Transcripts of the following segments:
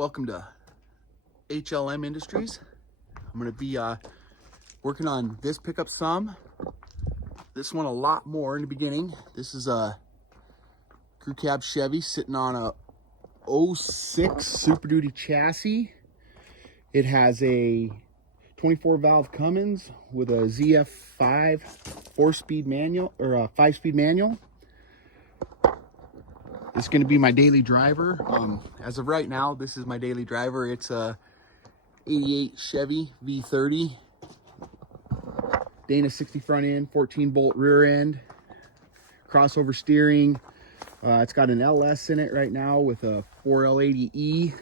Welcome to HLM Industries. I'm going to be working on this pickup some, this one a lot more in the beginning. This is a crew cab Chevy sitting on a '06 Super Duty chassis. It has a 24 valve Cummins with a ZF5 4-speed manual, or a 5-speed manual. It's going to be my daily driver. As of right now, this is my daily driver. It's a 88 Chevy V30, Dana 60 front end, 14 bolt rear end, crossover steering. It's got an LS in it right now with a 4L80E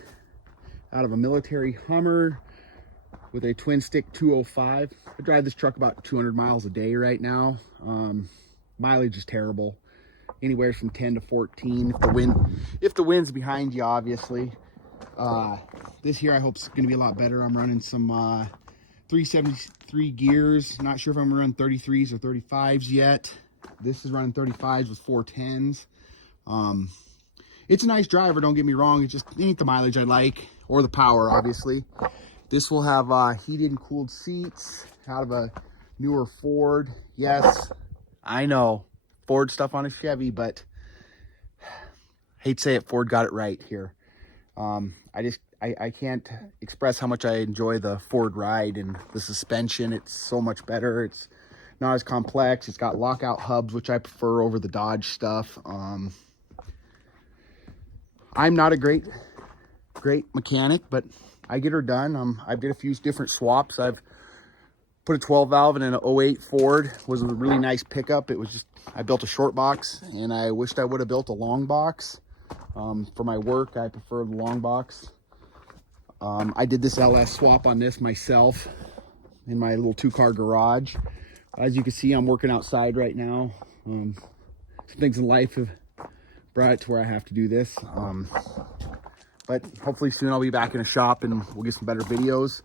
out of a military Hummer with a twin stick 205. I drive this truck about 200 miles a day right now. Mileage is terrible, anywhere from 10 to 14 if the wind's behind you, obviously. This here I hope is going to be a lot better. I'm running some 373 gears. Not sure if I'm going to run 33s or 35s yet. This is running 35s with 410s. It's a nice driver, don't get me wrong. It just ain't the mileage I like, or the power, obviously. This will have heated and cooled seats out of a newer Ford. Yes, I know, Ford stuff on a Chevy, but I hate to say it, Ford got it right here. I can't express how much I enjoy the Ford ride and the suspension. It's so much better. It's not as complex. It's got lockout hubs, which I prefer over the Dodge stuff. I'm not a great mechanic, but I get her done. I did a few different swaps. I've put a 12 valve in an '08 Ford. It was a really nice pickup. It was just, I built a short box, and I wished I would have built a long box. For my work, I prefer the long box. I did this LS swap on this myself in my little 2-car garage. As you can see, I'm working outside right now. Some things in life have brought it to where I have to do this. But hopefully soon I'll be back in a shop and we'll get some better videos.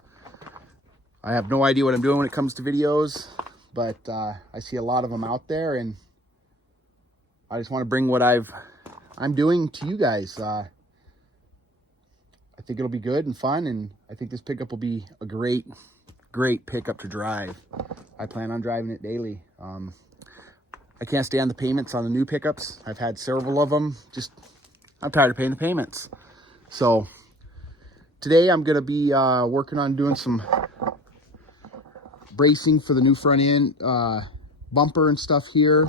I have no idea what I'm doing when it comes to videos, but I see a lot of them out there, and I just want to bring what I'm doing to you guys. I think it'll be good and fun, and I think this pickup will be a great pickup to drive. I plan on driving it daily. I can't stand the payments on the new pickups. I've had several of them. I'm tired of paying the payments. So today I'm going to be working on doing some bracing for the new front end bumper and stuff here.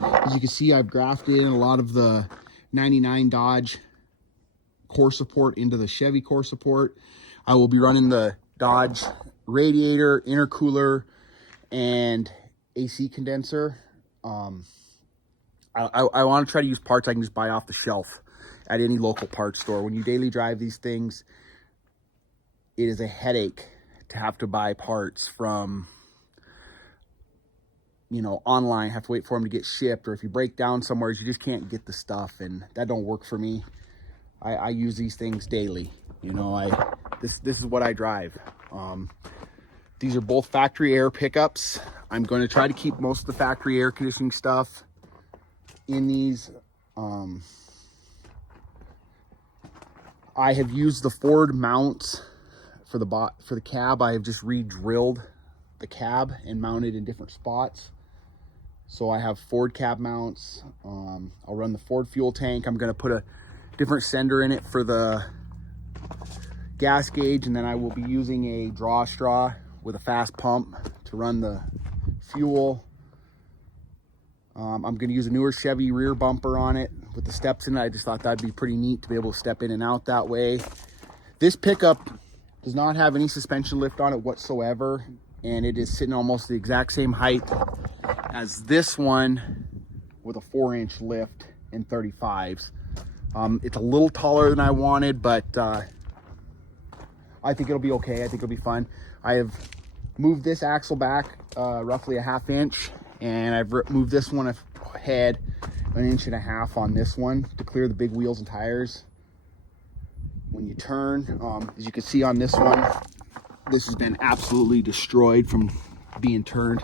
As you can see, I've grafted in a lot of the 99 Dodge core support into the Chevy core support. I will be running the Dodge radiator, intercooler, and AC condenser. I want to try to use parts I can just buy off the shelf at any local parts store. When you daily drive these things, it is a headache to have to buy parts from, online, have to wait for them to get shipped, or if you break down somewhere, you just can't get the stuff, and that don't work for me. I use these things daily. This is what I drive. These are both factory air pickups. I'm going to try to keep most of the factory air conditioning stuff in these. I have used the Ford mounts for the cab. I have just re-drilled the cab and mounted in different spots. So I have Ford cab mounts. I'll run the Ford fuel tank. I'm going to put a different sender in it for the gas gauge, and then I will be using a draw straw with a fast pump to run the fuel. I'm going to use a newer Chevy rear bumper on it with the steps in it. I just thought that'd be pretty neat to be able to step in and out that way. This pickup does not have any suspension lift on it whatsoever, and it is sitting almost the exact same height as this one with a 4-inch lift in 35s. It's a little taller than I wanted, but I think it'll be okay. I think it'll be fun. I have moved this axle back roughly a 1/2 inch, and I've moved this one ahead 1.5 inches on this one to clear the big wheels and tires. When you turn, as you can see on this one, this has been absolutely destroyed from being turned.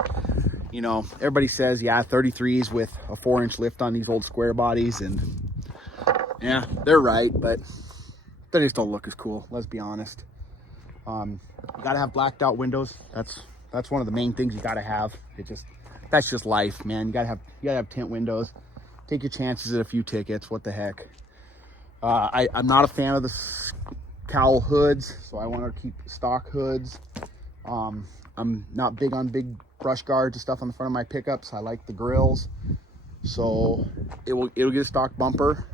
Everybody says, yeah, 33s with a 4-inch lift on these old square bodies, and yeah, they're right, but they just don't look as cool, let's be honest. You gotta have blacked out windows. That's one of the main things you gotta have. That's just life, man. You gotta have tint windows. Take your chances at a few tickets. What the heck? I'm not a fan of the cowl hoods, so I want to keep stock hoods. I'm not big on big brush guards and stuff on the front of my pickups. I like the grills, so it'll get a stock bumper.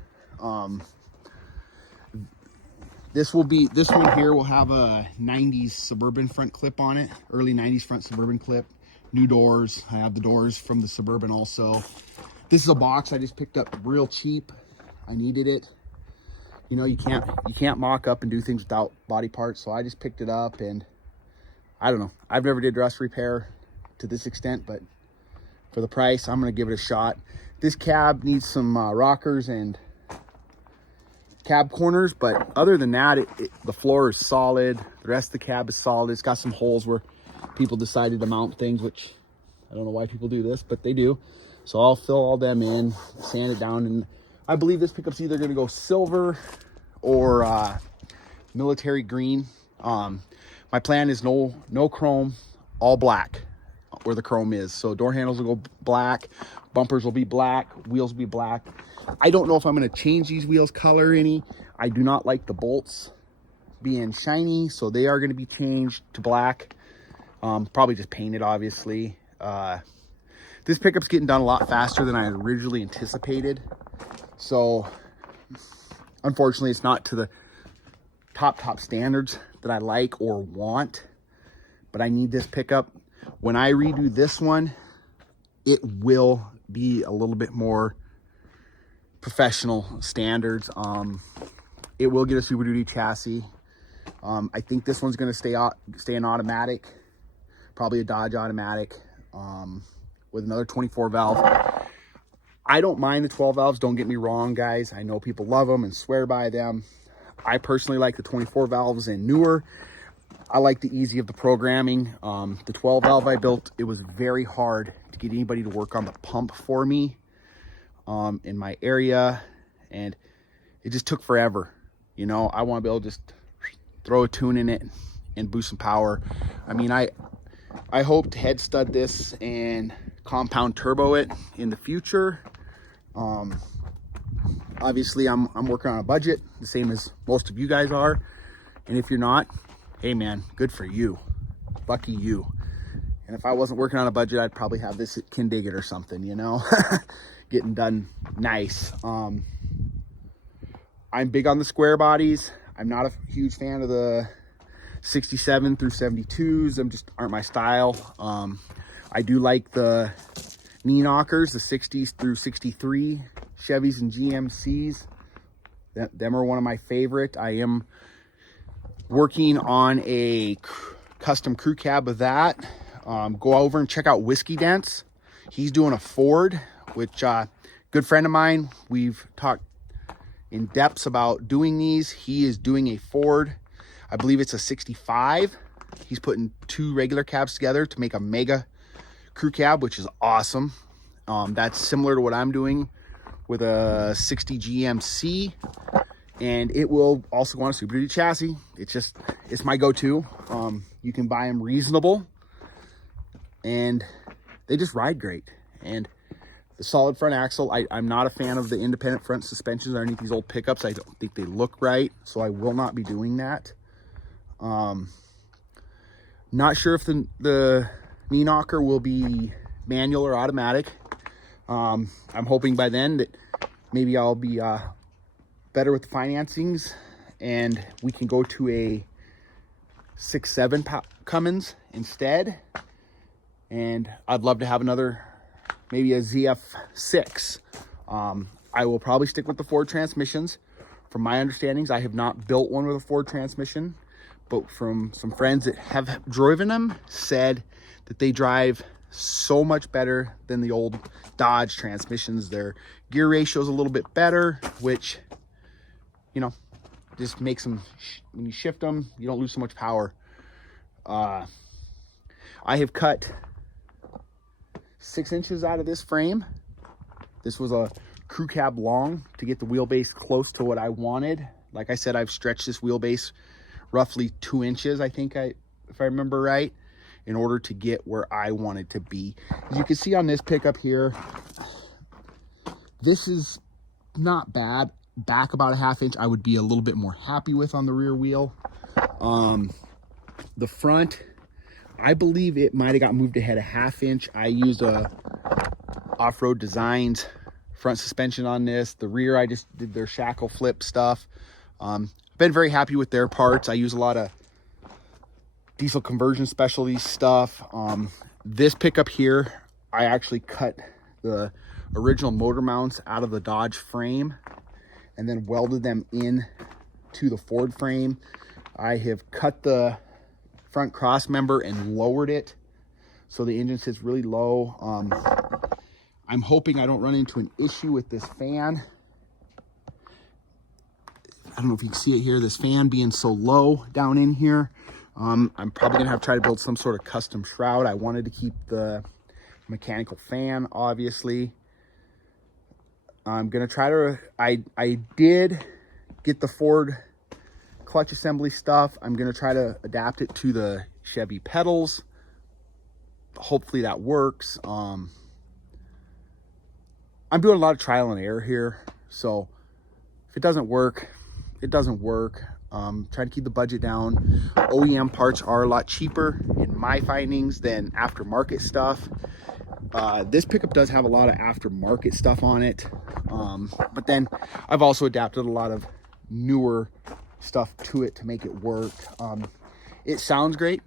This one here will have a 90s Suburban front clip on it, early 90s front Suburban clip. New doors. I have the doors from the Suburban also. This is a box I just picked up real cheap. I needed it. You know, you can't mock up and do things without body parts, so I just picked it up, and I don't know. I've never did rust repair to this extent, but for the price, I'm gonna give it a shot. This cab needs some rockers and cab corners, but other than that, the floor is solid. The rest of the cab is solid. It's got some holes where people decided to mount things, which I don't know why people do this, but they do. So I'll fill all them in, sand it down, and I believe this pickup's either gonna go silver or military green. My plan is no chrome, all black where the chrome is. So door handles will go black, bumpers will be black, wheels will be black. I don't know if I'm going to change these wheels color any. I do not like the bolts being shiny, so they are going to be changed to black. Probably just painted, obviously. This pickup's getting done a lot faster than I had originally anticipated. So unfortunately, it's not to the top standards that I like or want, but I need this pickup. When I redo this one, it will be a little bit more professional standards. It will get a Super Duty chassis. I think this one's going to stay an automatic, probably a Dodge automatic, with another 24 valve. I don't mind the 12 valves, don't get me wrong, guys. I know people love them and swear by them. I personally like the 24 valves and newer. I like the easy of the programming. The 12 valve I built, it was very hard to get anybody to work on the pump for me in my area, and it just took forever. You know, I want to be able to just throw a tune in it and boost some power. I mean, I hope to head stud this and compound turbo it in the future. Obviously I'm working on a budget, the same as most of you guys are. And if you're not, hey man, good for you. Lucky you. And if I wasn't working on a budget, I'd probably have this at Kindigit or something, you know, getting done nice. I'm big on the square bodies. I'm not a huge fan of the 67 through 72s. Them just aren't my style. I do like the knee knockers, the 60s through 63 Chevys and GMCs. Them are one of my favorite. I am working on a custom crew cab of that. Go over and check out Whiskey Dents. He's doing a Ford, which good friend of mine. We've talked in depths about doing these. He is doing a Ford. I believe it's a 65. He's putting two regular cabs together to make a mega crew cab, which is awesome. That's similar to what I'm doing with a 60 GMC, and it will also go on a Super Duty chassis. It's my go-to. You can buy them reasonable, and they just ride great. And the solid front axle, I'm not a fan of the independent front suspensions underneath these old pickups. I don't think they look right, so I will not be doing that. Not sure if the knee knocker will be manual or automatic. I'm hoping by then that maybe I'll be better with the financings and we can go to a 6.7 Cummins instead. And I'd love to have maybe a ZF6. I will probably stick with the Ford transmissions. From my understandings, I have not built one with a Ford transmission, but from some friends that have driven them said that they drive so much better than the old Dodge transmissions. Their gear ratio is a little bit better, which, you know, just makes them, when you shift them, you don't lose so much power. I have cut 6 inches out of this frame. This was a crew cab long to get the wheelbase close to what I wanted. Like I said, I've stretched this wheelbase roughly 2 inches, I think, if I remember right, in order to get where I wanted to be. As you can see on this pickup here, this is not bad. Back about a 1/2 inch, I would be a little bit more happy with on the rear wheel. The front, I believe it might have got moved ahead a 1/2 inch. I used a Off-Road Designs front suspension on this. The rear, I just did their shackle flip stuff. Been very happy with their parts. I use a lot of diesel conversion specialty stuff. This pickup here, I actually cut the original motor mounts out of the Dodge frame and then welded them in to the Ford frame. I have cut the front cross member and lowered it so the engine sits really low. I'm hoping I don't run into an issue with this fan. I don't know if you can see it here, this fan being so low down in here. I'm probably gonna have to try to build some sort of custom shroud. I wanted to keep the mechanical fan, obviously. I'm gonna try to, I did get the Ford clutch assembly stuff. I'm gonna try to adapt it to the Chevy pedals. Hopefully that works. I'm doing a lot of trial and error here, so if it doesn't work, it doesn't work. Try to keep the budget down. OEM parts are a lot cheaper in my findings than aftermarket stuff. This pickup does have a lot of aftermarket stuff on it, but then I've also adapted a lot of newer stuff to it to make it work. It sounds great,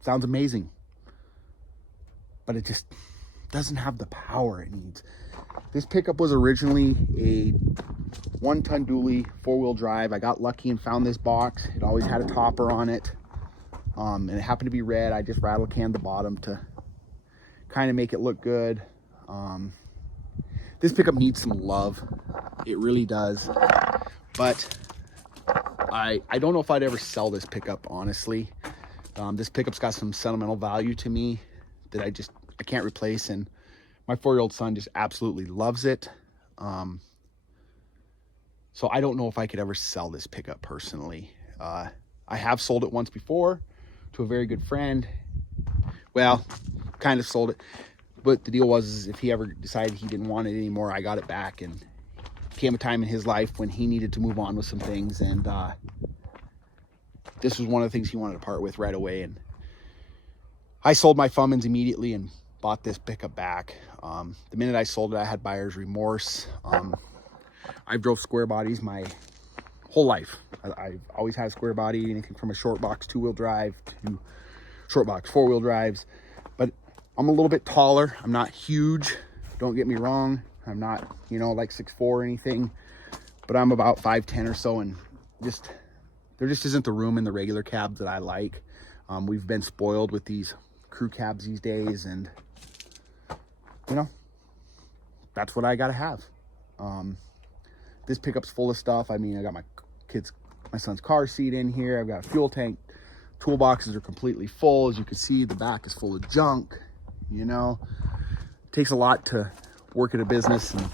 sounds amazing, but it just doesn't have the power it needs. This pickup was originally a 1-ton dually 4-wheel drive. I got lucky and found this box. It always had a topper on it, and it happened to be red. I just rattle canned the bottom to kind of make it look good. This pickup needs some love, it really does, but I don't know if I'd ever sell this pickup, honestly. This pickup's got some sentimental value to me that I can't replace, and my 4-year-old son just absolutely loves it. So I don't know if I could ever sell this pickup personally. I have sold it once before to a very good friend. Well, kind of sold it, but the deal was if he ever decided he didn't want it anymore, I got it back, and came a time in his life when he needed to move on with some things, and this was one of the things he wanted to part with right away, and I sold my Cummins immediately and bought this pickup back. The minute I sold it, I had buyer's remorse. I've drove square bodies my whole life. I've always had a square body, anything from a short box 2-wheel drive to short box 4-wheel drives. But I'm a little bit taller. I'm not huge. Don't get me wrong. I'm not, like 6'4" or anything, but I'm about 5'10" or so, and there just isn't the room in the regular cab that I like. We've been spoiled with these crew cabs these days, and that's what I gotta have. This pickup's full of stuff. I mean, I got my son's car seat in here. I've got a fuel tank. Toolboxes are completely full. As you can see, the back is full of junk. It takes a lot to work at a business and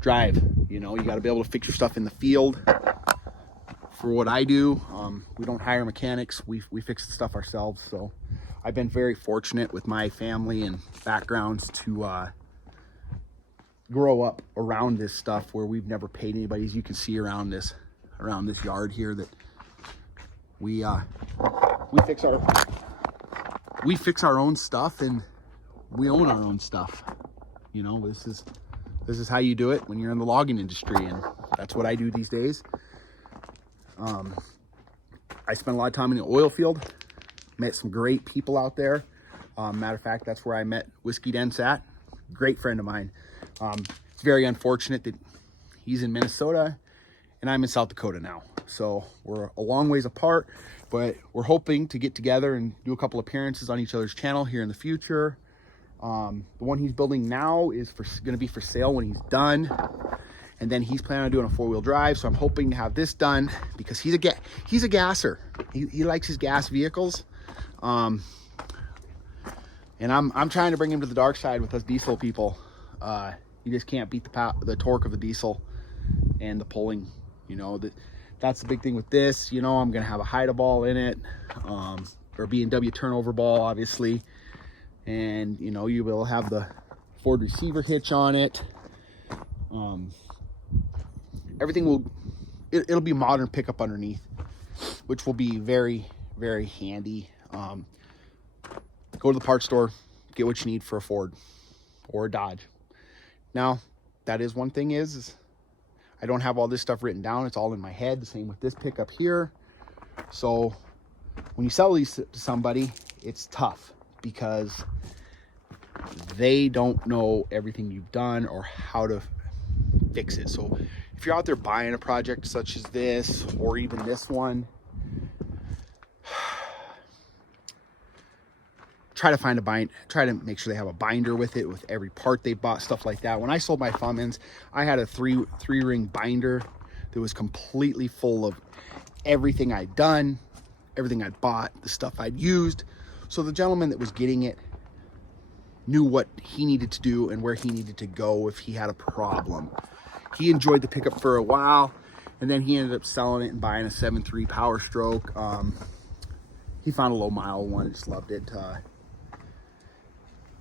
drive. You got to be able to fix your stuff in the field. For what I do, we don't hire mechanics. We fix the stuff ourselves. So I've been very fortunate with my family and backgrounds to grow up around this stuff where we've never paid anybody. As you can see around this yard here, that we fix our own stuff, and we own our own stuff. This is how you do it when you're in the logging industry, and that's what I do these days. I spent a lot of time in the oil field, met some great people out there. Matter of fact, that's where I met Whiskey Dents at. Great friend of mine. It's very unfortunate that he's in Minnesota and I'm in South Dakota now. So we're a long ways apart, but we're hoping to get together and do a couple appearances on each other's channel here in the future. The one he's building now is going to be for sale when he's done. And then he's planning on doing a 4-wheel drive. So I'm hoping to have this done because he's a gasser. He likes his gas vehicles. And I'm trying to bring him to the dark side with us diesel people. You just can't beat the torque of the diesel and the pulling. You know, that's the big thing with this. You know, I'm gonna have a hide ball in it, or B&W turnover ball, obviously, and you know, you will have the Ford receiver hitch on it. Everything will, it'll be modern pickup underneath, which will be very, very handy. Go to the parts store, get what you need for a Ford or a Dodge. Now, that is one thing is I don't have all this stuff written down. It's all in my head. The same with this pickup here. So when you sell these to somebody, it's tough because they don't know everything you've done or how to fix it. So if you're out there buying a project such as this, or even this one, try to find a bind, try to make sure they have a binder with it, with every part they bought, stuff like that. When I sold my Cummins, I had a three ring binder that was completely full of everything I'd done, everything I'd bought, the stuff I'd used. So the gentleman that was getting it knew what he needed to do and where he needed to go if he had a problem. He enjoyed the pickup for a while, and then he ended up selling it and buying a 7.3 Power Stroke. He found a low mile one, just loved it.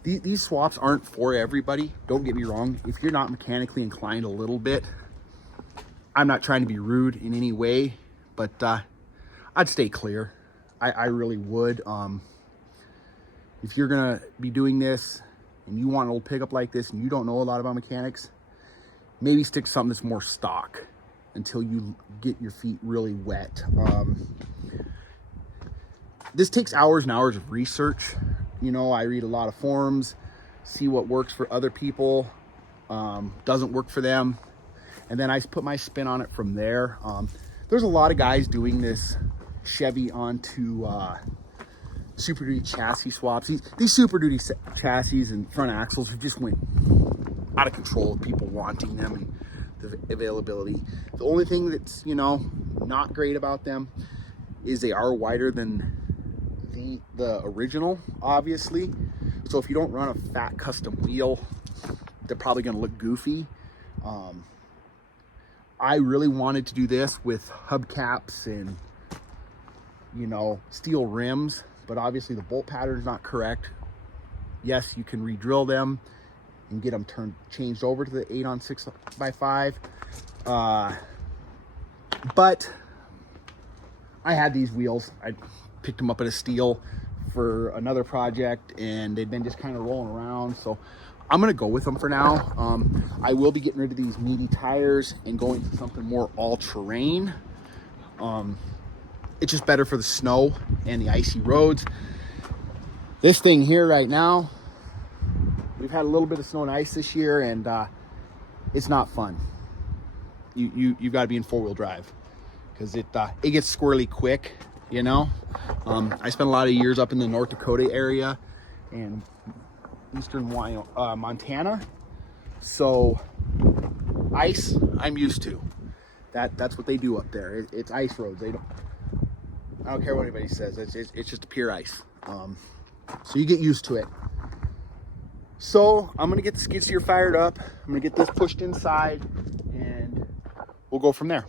These swaps aren't for everybody. Don't get me wrong. If you're not mechanically inclined a little bit, I'm not trying to be rude in any way, but I'd stay clear. I really would. If you're gonna be doing this and you want an old pickup like this and you don't know a lot about mechanics, maybe stick to something that's more stock until you get your feet really wet. This takes hours and hours of research. You know, I read a lot of forums, see what works for other people, doesn't work for them, and then I put my spin on it from there. There's a lot of guys doing this Chevy onto Super Duty chassis swaps. These Super Duty chassis and front axles have just went out of control of people wanting them and the availability. The only thing that's, you know, not great about them is they are wider than the original, obviously. So if you don't run a fat custom wheel, they're probably going to look goofy. I really wanted to do this with hubcaps and, you know, steel rims, but obviously the bolt pattern is not correct. Yes, you can re-drill them and get them changed over to the 8-on 6x5. But I had these wheels. I picked them up at a steel for another project, and they've been just kind of rolling around. So I'm going to go with them for now. I will be getting rid of these meaty tires and going to something more all-terrain. It's just better for the snow and the icy roads. This thing here right now, we've had a little bit of snow and ice this year, and it's not fun. You've got to be in four-wheel drive because it gets squirrely quick, you know. I spent a lot of years up in the North Dakota area and eastern Montana, so ice I'm used to. That's what they do up there. It's ice roads. I don't care what anybody says. It's just pure ice. So you get used to it. So I'm gonna get the skid steer fired up. I'm gonna get this pushed inside, and we'll go from there.